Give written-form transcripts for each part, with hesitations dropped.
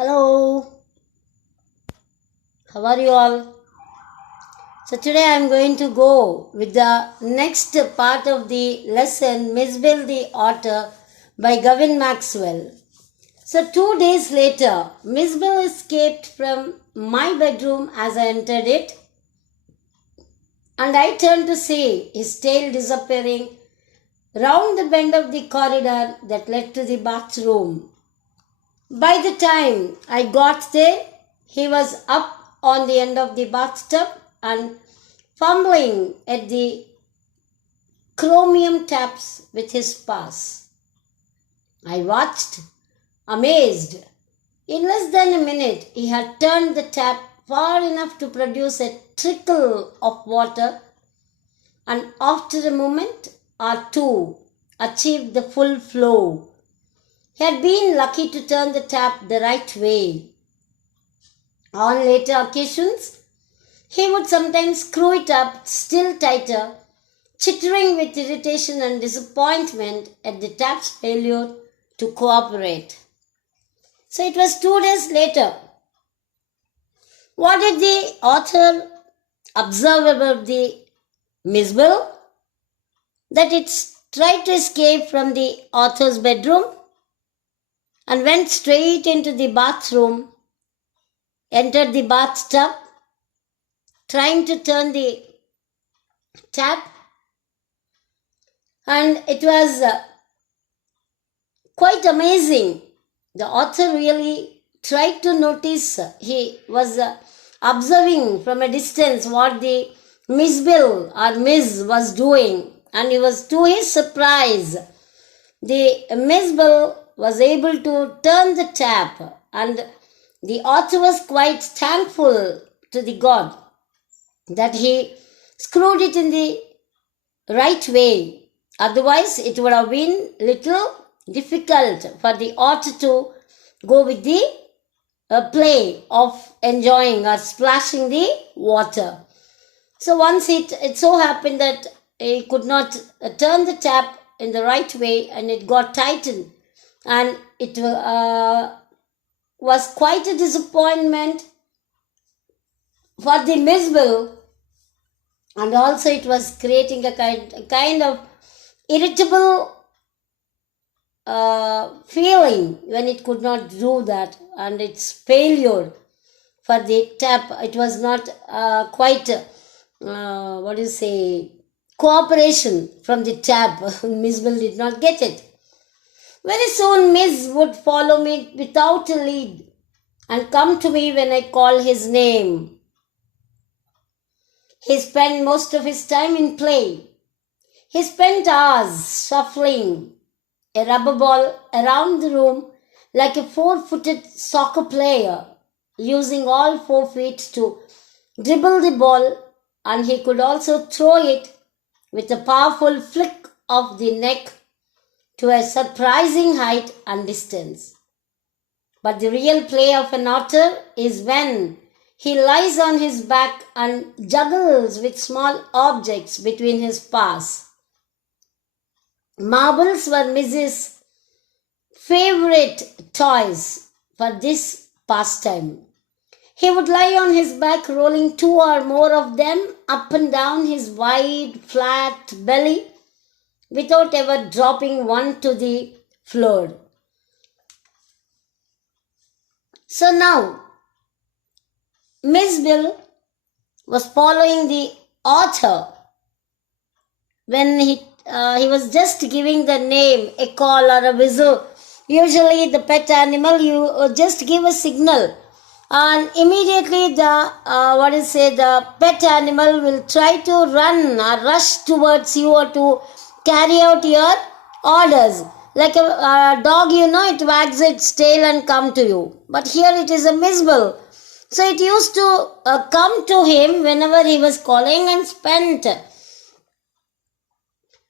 Hello, how are you all? So today I am going to go with the next part of the lesson Mijbil the Otter by Gavin Maxwell. So 2 days later, Mijbil escaped from my bedroom as I entered it, and I turned to see his tail disappearing round the bend of the corridor that led to the bathroom. By the time I got there, he was up on the end of the bathtub and fumbling at the chromium taps with his paws. I watched, amazed. In less than a minute, he had turned the tap far enough to produce a trickle of water, and after a moment or two, achieved the full flow. He had been lucky to turn the tap the right way. On later occasions, he would sometimes screw it up still tighter, chittering with irritation and disappointment at the tap's failure to cooperate. So it was 2 days later. What did the author observe about the Mijbil? That it tried to escape from the author's bedroom and went straight into the bathroom, entered the bathtub, trying to turn the tap, and it was quite amazing. The author really tried to notice, he was observing from a distance what the Mijbil or Miz was doing, and he was, to his surprise, the Mijbil was able to turn the tap, and the author was quite thankful to the God that he screwed it in the right way. Otherwise, it would have been little difficult for the otter to go with the play of enjoying or splashing the water. So once it so happened that he could not turn the tap in the right way, and it got tightened, and it was quite a disappointment for the Mijbil, and also it was creating a kind of irritable feeling when it could not do that, and its failure for the tap, it was not quite cooperation from the tap. Mijbil did not get it. Very soon Miz would follow me without a lead and come to me when I call his name. He spent most of his time in play. He spent hours shuffling a rubber ball around the room like a 4-footed soccer player, using all 4 feet to dribble the ball, and he could also throw it with a powerful flick of the neck to a surprising height and distance. But the real play of an otter is when he lies on his back and juggles with small objects between his paws. Marbles were Mrs. favorite toys for this pastime. He would lie on his back, rolling 2 or more of them up and down his wide, flat belly without ever dropping one to the floor. So now, Mijbil was following the author when he was just giving the name, a call or a whistle. Usually the pet animal, you just give a signal, and immediately the pet animal will try to run or rush towards you or to carry out your orders. Like a dog, it wags its tail and come to you. But here it is a Mijbil. So it used to come to him whenever he was calling and spent.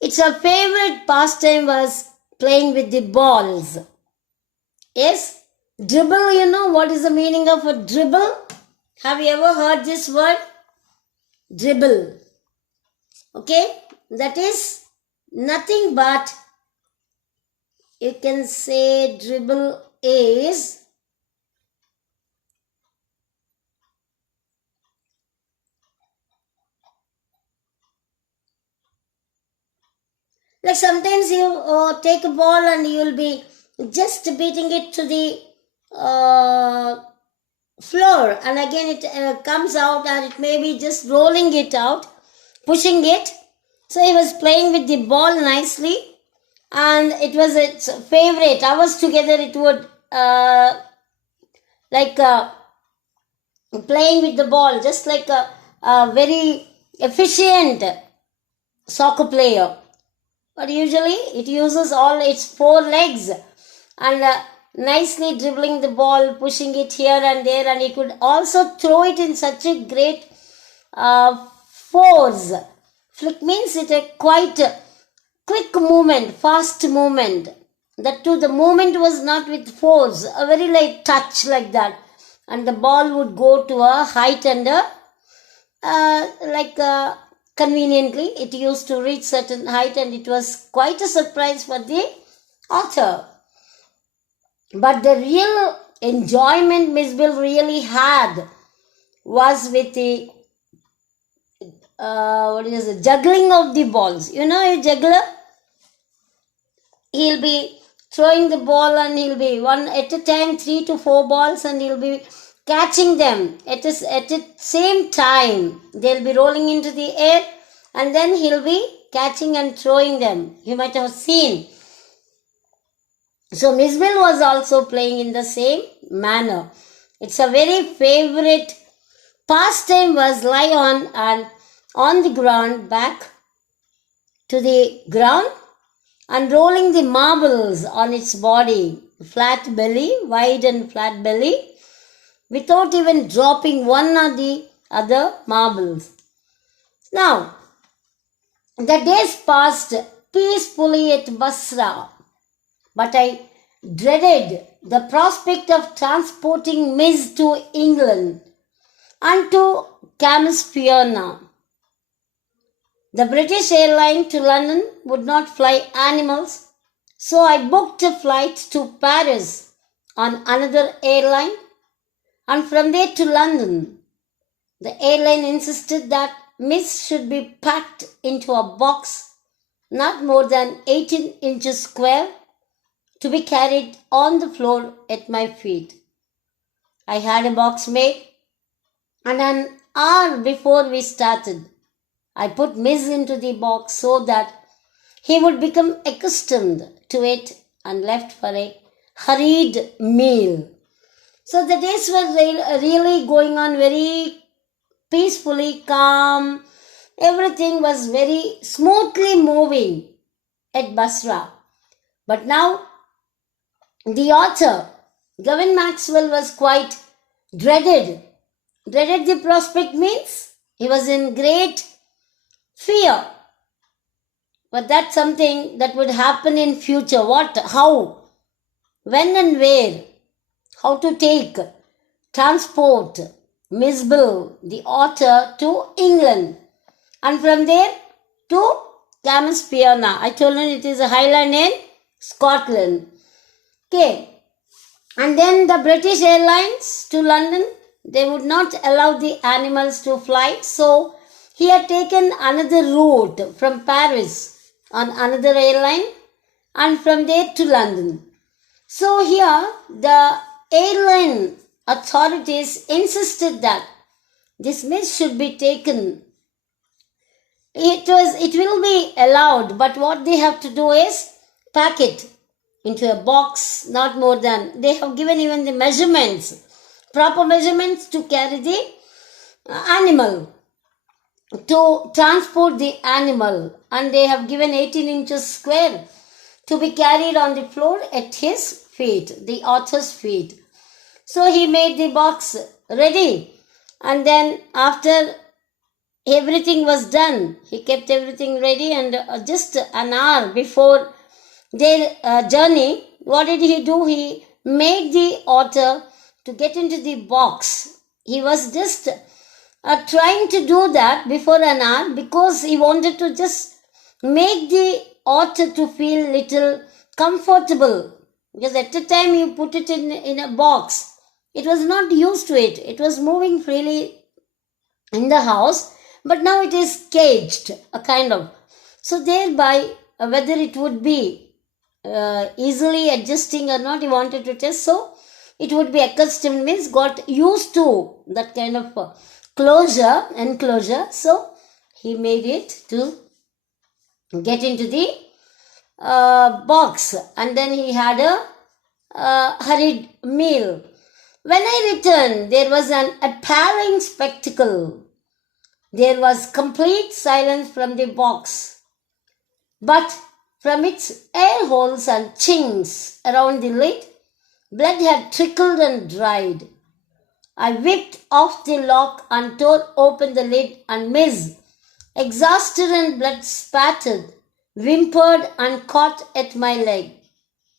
Its favorite pastime was playing with the balls. Yes, dribble, what is the meaning of a dribble? Have you ever heard this word? Dribble. Okay, that is nothing but, you can say dribble is Like sometimes you take a ball and you will be just beating it to the floor, and again it comes out, and it may be just rolling it out, pushing it. So he was playing with the ball nicely, and it was its favorite. Hours together it would like playing with the ball, just like a very efficient soccer player. But usually it uses all its four legs, and nicely dribbling the ball, pushing it here and there, and he could also throw it in such a great force. Flick means it a quite quick movement, fast movement. That too, the movement was not with force, a very light touch like that, and the ball would go to a height and conveniently it used to reach certain height, and it was quite a surprise for the author. But the real enjoyment Mijbil really had was with the juggling of the balls. You know, a juggler, he'll be throwing the ball, and he'll be one at a time 3 to 4 balls, and he'll be catching them at the same time. They'll be rolling into the air, and then he'll be catching and throwing them. You might have seen. So Mijbil was also playing in the same manner. It's a very favorite pastime was lie on the ground, back to the ground, and rolling the marbles on its body, flat belly, wide and flat belly, without even dropping one or the other marbles. Now, the days passed peacefully at Basra, but I dreaded the prospect of transporting Miss to England and to Camispiona. The British airline to London would not fly animals, so I booked a flight to Paris on another airline, and from there to London. The airline insisted that Miss should be packed into a box not more than 18 inches square, to be carried on the floor at my feet. I had a box made, and an hour before we started, I put Miss into the box so that he would become accustomed to it, and left for a hurried meal. So the days were really going on very peacefully, calm. Everything was very smoothly moving at Basra. But now the author, Gavin Maxwell, was quite dreaded. Dreaded the prospect means he was in great fear. But that's something that would happen in future. What, how, when and where, how to transport Mijbil, the author, to England, and from there to Camispiona. I told you it is a highland in Scotland. Okay. And then the British Airlines to London, they would not allow the animals to fly. So he had taken another route from Paris on another airline, and from there to London. So here the airline authorities insisted that this Miss should be taken. It will be allowed, but what they have to do is pack it into a box, not more than, they have given even the measurements, proper measurements to carry the animal, to transport the animal, and they have given 18 inches square to be carried on the floor at his feet, the author's feet. So he made the box ready, and then after everything was done, he kept everything ready, and just an hour before their journey, what did he do? He made the author to get into the box. He was just trying to do that before an hour, because he wanted to just make the author to feel little comfortable, because at the time you put it in a box, it was not used to it. It was moving freely in the house, but now it is caged, a kind of. So thereby whether it would be easily adjusting or not. He wanted to test, so it would be accustomed, means got used to that kind of enclosure. So he made it to get into the box, and then he had a hurried meal. When I returned, there was an appalling spectacle. There was complete silence from the box, but from its air holes and chinks around the lid, blood had trickled and dried. I whipped off the lock and tore open the lid, and Miss, exhausted and blood spattered, whimpered and caught at my leg.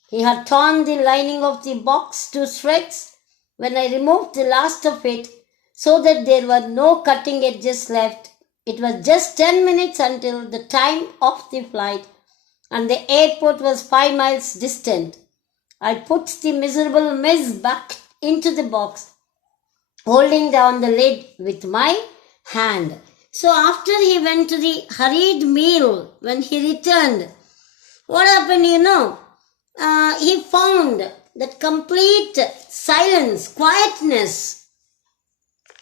He had torn the lining of the box to shreds when I removed the last of it, so that there were no cutting edges left. It was just 10 minutes until the time of the flight, and the airport was 5 miles distant. I put the miserable Miss back into the box, holding down the lid with my hand. So after he went to the hurried meal, when he returned, what happened, he found that complete silence, quietness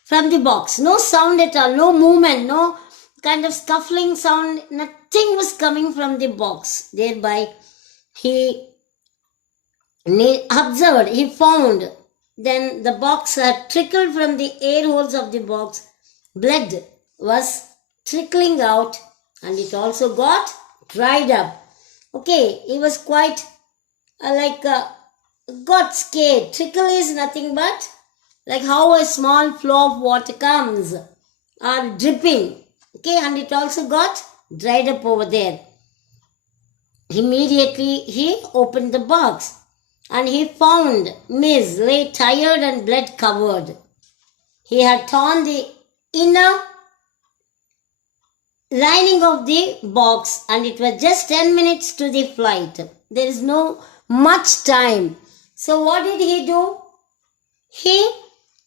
from the box. No sound at all, no movement, no kind of scuffling sound, nothing was coming from the box. Thereby he observed, he found, then the box had trickled from the air holes of the box. Blood was trickling out, and it also got dried up. Okay, he was quite got scared. Trickle is nothing but like how a small flow of water comes or dripping. Okay, and it also got dried up over there. Immediately he opened the box, and he found Miss lay tired and blood covered. He had torn the inner lining of the box, and it was just 10 minutes to the flight. There is no much time. So what did he do? He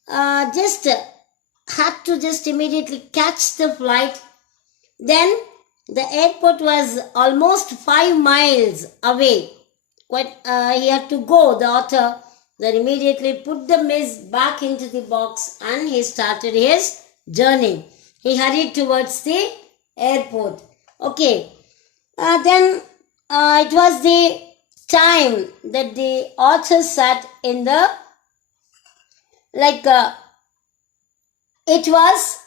just had to just immediately catch the flight. Then the airport was almost 5 miles away. He had to go, the otter. Then immediately put the Miss back into the box, and he started his journey. He hurried towards the airport. Okay. Then it was the time that the otter sat in the, it was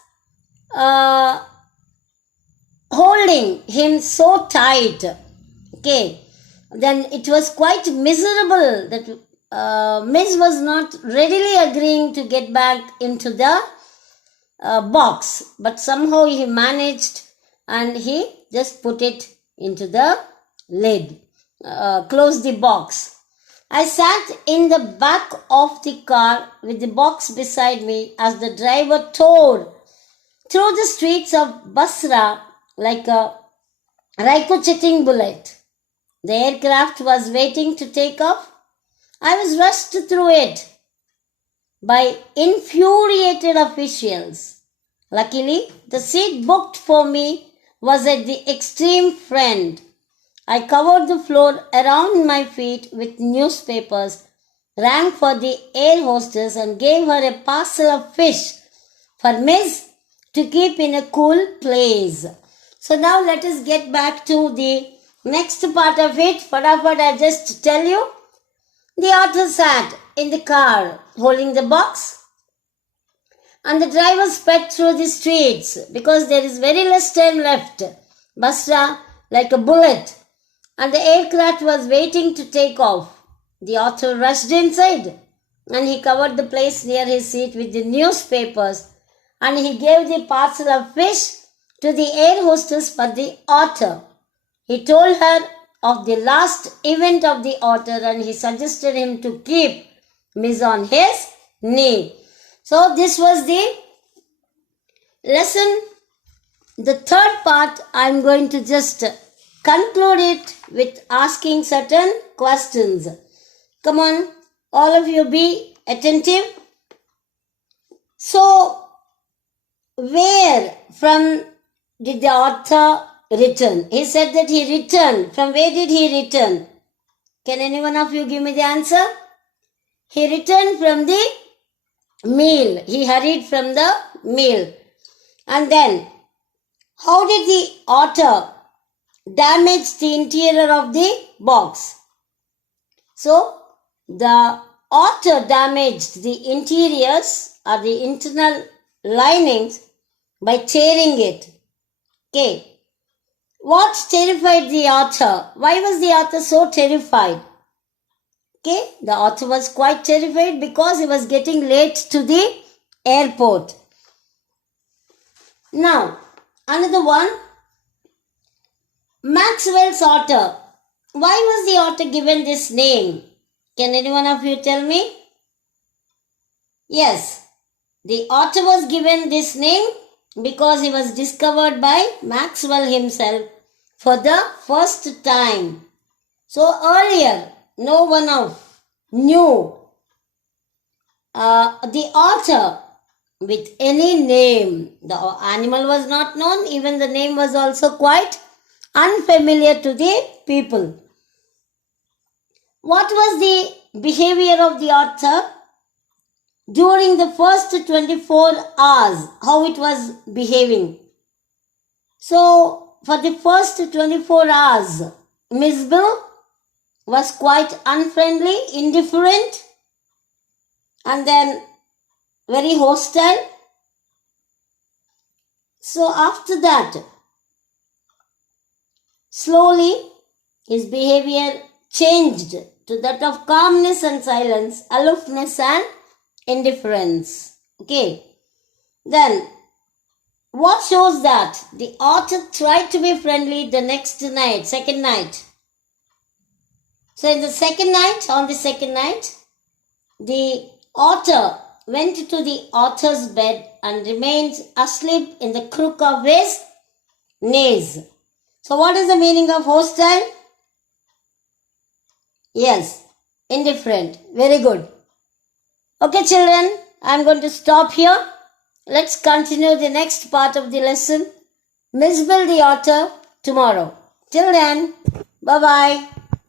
holding him so tight. Okay. Then it was quite miserable that Miss was not readily agreeing to get back into the box, but somehow he managed, and he just put it into the lid, closed the box. I sat in the back of the car with the box beside me as the driver tore through the streets of Basra like a ricochetting bullet. The aircraft was waiting to take off. I was rushed through it by infuriated officials. Luckily, the seat booked for me was at the extreme front. I covered the floor around my feet with newspapers, rang for the air hostess, and gave her a parcel of fish for Miss to keep in a cool place. So now let us get back to the next part of it. Fadafad, I just tell you. The otter sat in the car holding the box, and the driver sped through the streets because there is very less time left. Basra like a bullet, and the aircraft was waiting to take off. The otter rushed inside, and he covered the place near his seat with the newspapers, and he gave the parcel of fish to the air hostess for the otter. He told her of the last event of the otter, and he suggested him to keep Miss on his knee. So this was the lesson. The third part, I am going to just conclude it with asking certain questions. Come on, all of you be attentive. So, where from did the otter return? He said that he returned. From where did he return? Can any one of you give me the answer? He returned from the meal. He hurried from the meal. And then, how did the otter damage the interior of the box? So, the otter damaged the interiors or the internal linings by tearing it. Okay. What terrified the otter? Why was the otter so terrified? Okay, the otter was quite terrified because he was getting late to the airport. Now, another one, Maxwell's otter. Why was the otter given this name? Can any one of you tell me? Yes, the otter was given this name because he was discovered by Maxwell himself for the first time. So earlier, no one knew the otter with any name. The animal was not known. Even the name was also quite unfamiliar to the people. What was the behavior of the otter during the first 24 hours? How it was behaving? So, for the first 24 hours, Mijbil was quite unfriendly, indifferent, and then very hostile. So after that, slowly his behavior changed to that of calmness and silence, aloofness and indifference. Okay. Then, what shows that the otter tried to be friendly the next night, second night? So on the second night, the otter went to the otter's bed and remained asleep in the crook of his knees. So what is the meaning of hostile? Yes, indifferent. Very good. Okay, children, I am going to stop here. Let's continue the next part of the lesson. Mijbil the otter tomorrow. Till then, bye-bye.